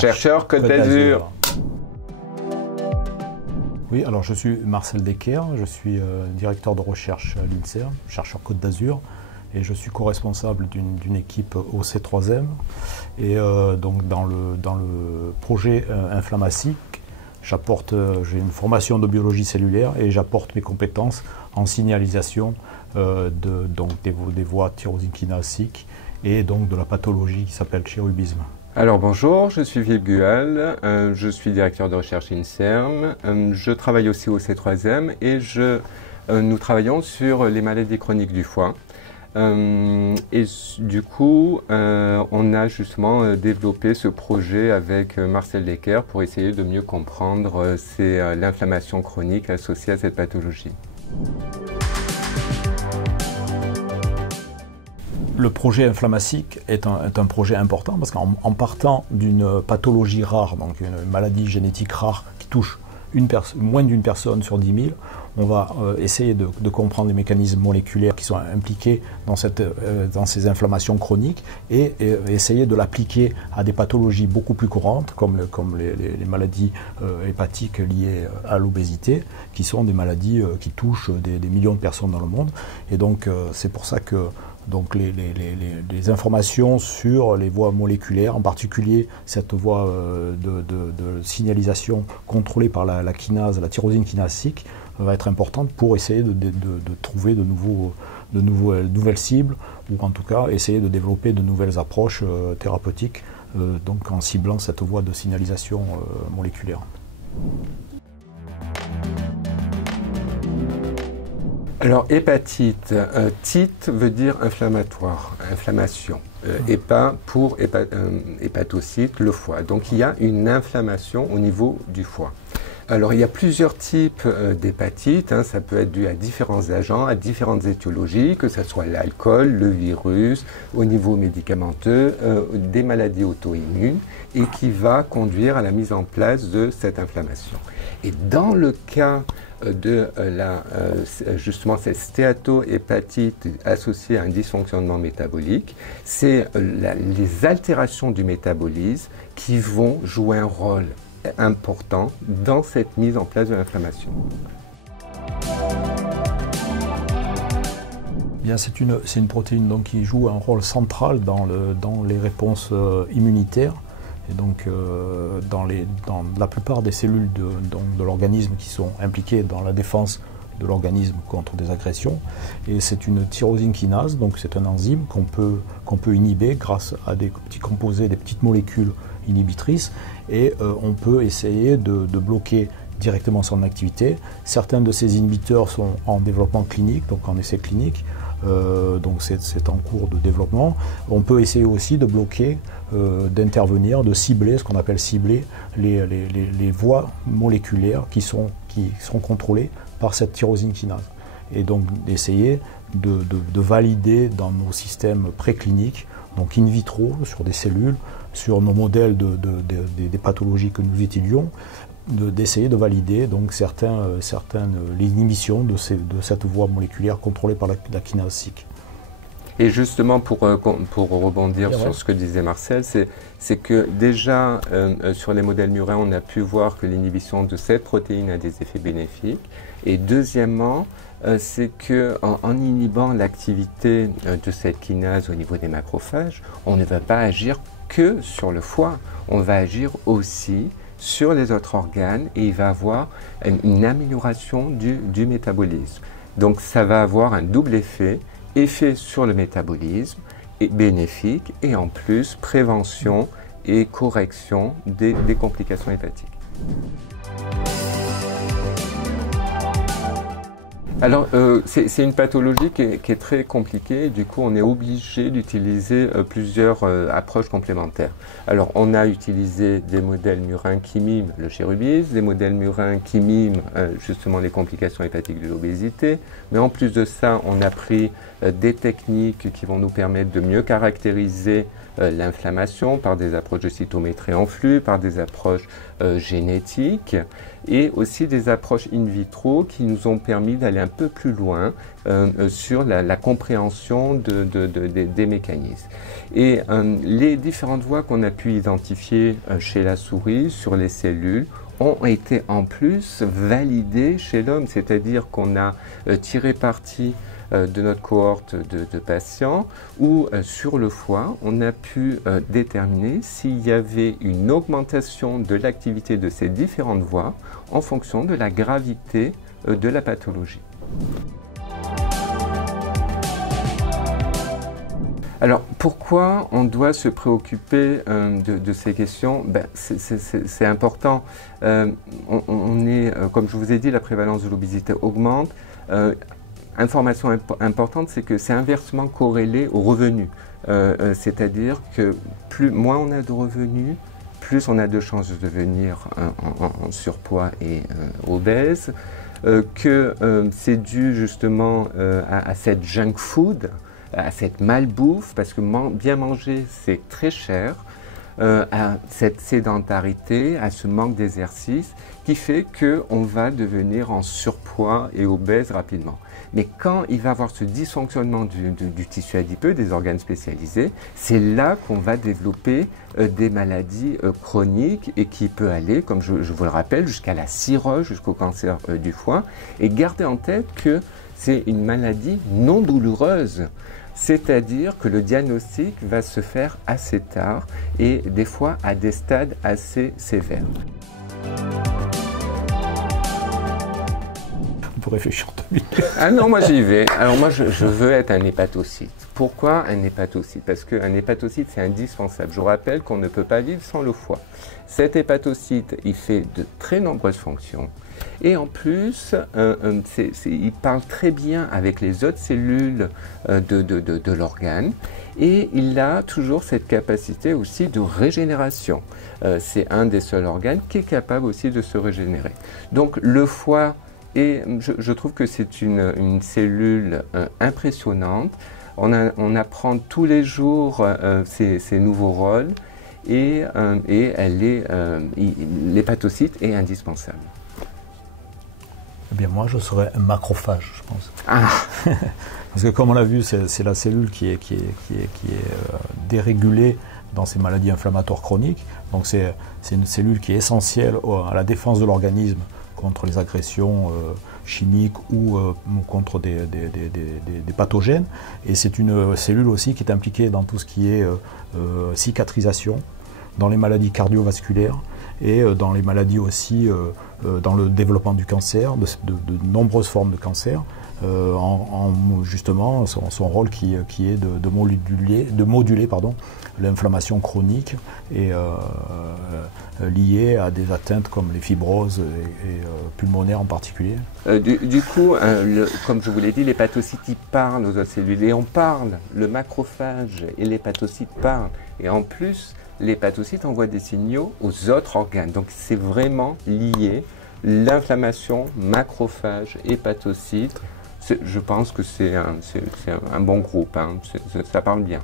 chercheur Côte d'Azur. Oui, alors je suis Marcel Decker, je suis directeur de recherche à l'INSERM, chercheur Côte d'Azur, et je suis co-responsable d'une équipe au C3M. Et donc dans le projet Inflammasik, j'ai une formation de biologie cellulaire et j'apporte mes compétences en signalisation des voies tyrosine kinase SYK et donc de la pathologie qui s'appelle chérubisme. Alors bonjour, je suis Philippe Gual, je suis directeur de recherche INSERM, je travaille aussi au C3M et nous travaillons sur les maladies chroniques du foie. Et du coup, on a justement développé ce projet avec Marcel Decker pour essayer de mieux comprendre l'inflammation chronique associée à cette pathologie. Le projet Inflammasik est un projet important parce qu'en partant d'une pathologie rare, donc une maladie génétique rare qui touche moins d'une personne sur 10 000, on va essayer de comprendre les mécanismes moléculaires qui sont impliqués dans ces inflammations chroniques et essayer de l'appliquer à des pathologies beaucoup plus courantes comme les maladies hépatiques liées à l'obésité, qui sont des maladies qui touchent des millions de personnes dans le monde. Et donc c'est pour ça que les informations sur les voies moléculaires, en particulier cette voie de signalisation contrôlée par la kinase, la tyrosine kinase SYK, va être importante pour essayer de trouver de nouvelles cibles, ou en tout cas essayer de développer de nouvelles approches thérapeutiques donc en ciblant cette voie de signalisation moléculaire. Alors hépatite, tite veut dire inflammatoire, inflammation, hépa pour hépatocyte, le foie. Donc il y a une inflammation au niveau du foie. Alors il y a plusieurs types d'hépatite, ça peut être dû à différents agents, à différentes étiologies, que ce soit l'alcool, le virus, au niveau médicamenteux, des maladies auto-immunes, et qui va conduire à la mise en place de cette inflammation. Et dans le cas de justement cette stéatohépatite associée à un dysfonctionnement métabolique, c'est les altérations du métabolisme qui vont jouer un rôle important dans cette mise en place de l'inflammation. C'est une protéine donc, qui joue un rôle central dans les réponses immunitaires. Et donc, dans la plupart des cellules de l'organisme qui sont impliquées dans la défense de l'organisme contre des agressions. Et c'est une tyrosine kinase, donc c'est un enzyme qu'on peut inhiber grâce à des petits composés, des petites molécules inhibitrices. Et on peut essayer de bloquer directement son activité. Certains de ces inhibiteurs sont en développement clinique, donc en essai clinique. Donc c'est en cours de développement. On peut essayer aussi de bloquer, d'intervenir, de cibler, ce qu'on appelle cibler les voies moléculaires qui sont contrôlées par cette tyrosine kinase. Et donc d'essayer de valider dans nos systèmes précliniques, donc in vitro, sur des cellules, sur nos modèles des pathologies que nous étudions, d'essayer de valider donc l'inhibition de cette voie moléculaire contrôlée par la kinase SYK. Et justement, pour rebondir sur ce que disait Marcel, c'est que déjà, sur les modèles murins, on a pu voir que l'inhibition de cette protéine a des effets bénéfiques. Et deuxièmement, c'est qu'en inhibant l'activité de cette kinase au niveau des macrophages, on ne va pas agir que sur le foie, on va agir aussi sur les autres organes et il va avoir une amélioration du métabolisme. Donc ça va avoir un double effet sur le métabolisme, et bénéfique, et en plus prévention et correction des complications hépatiques. Alors, c'est une pathologie qui est très compliquée, du coup on est obligé d'utiliser plusieurs approches complémentaires. Alors, on a utilisé des modèles murins qui miment le chérubisme, des modèles murins qui miment justement les complications hépatiques de l'obésité, mais en plus de ça, on a pris des techniques qui vont nous permettre de mieux caractériser l'inflammation par des approches de cytométrie en flux, par des approches génétiques et aussi des approches in vitro qui nous ont permis d'aller un peu plus loin sur la compréhension des mécanismes. Et les différentes voies qu'on a pu identifier chez la souris sur les cellules ont été en plus validées chez l'homme, c'est-à-dire qu'on a tiré parti de notre cohorte de patients où sur le foie, on a pu déterminer s'il y avait une augmentation de l'activité de ces différentes voies en fonction de la gravité de la pathologie. Alors, pourquoi on doit se préoccuper de ces questions? C'est important. Comme je vous ai dit, la prévalence de l'obésité augmente. Information importante, c'est que c'est inversement corrélé aux revenus. C'est-à-dire que moins on a de revenus, plus on a de chances de devenir en surpoids et obèse, que c'est dû justement à cette junk food, à cette malbouffe, parce que bien manger, c'est très cher, à cette sédentarité, à ce manque d'exercice, qui fait qu'on va devenir en surpoids et obèse rapidement. Mais quand il va y avoir ce dysfonctionnement du tissu adipeux, des organes spécialisés, c'est là qu'on va développer des maladies chroniques et qui peut aller, comme je vous le rappelle, jusqu'à la cirrhose, jusqu'au cancer du foie. Et gardez en tête que c'est une maladie non douloureuse. C'est-à-dire que le diagnostic va se faire assez tard et des fois à des stades assez sévères. On peut réfléchir 2 minutes. Ah non, moi j'y vais. Alors moi je veux être un hépatocyte. Pourquoi un hépatocyte? Parce qu'un hépatocyte c'est indispensable. Je vous rappelle qu'on ne peut pas vivre sans le foie. Cet hépatocyte, il fait de très nombreuses fonctions. Et en plus, il parle très bien avec les autres cellules de l'organe et il a toujours cette capacité aussi de régénération. C'est un des seuls organes qui est capable aussi de se régénérer. Donc le foie, je trouve que c'est une cellule impressionnante. On apprend tous les jours ses nouveaux rôles et l'hépatocyte est indispensable. Eh bien moi je serais un macrophage, je pense. Ah. Parce que comme on l'a vu, c'est la cellule qui est dérégulée dans ces maladies inflammatoires chroniques. Donc c'est une cellule qui est essentielle à la défense de l'organisme contre les agressions chimiques ou contre des pathogènes. Et c'est une cellule aussi qui est impliquée dans tout ce qui est cicatrisation, dans les maladies cardiovasculaires et dans les maladies aussi, dans le développement du cancer, de nombreuses formes de cancer, justement son rôle qui est de moduler l'inflammation chronique et liée à des atteintes comme les fibroses et pulmonaires en particulier. Du coup, comme je vous l'ai dit, l'hépatocyte parle aux autres cellules et on parle, le macrophage et l'hépatocyte parlent. Et en plus, l'hépatocyte envoie des signaux aux autres organes. Donc c'est vraiment lié, l'inflammation, macrophage, hépatocyte. Je pense que c'est un bon groupe, hein. Ça parle bien.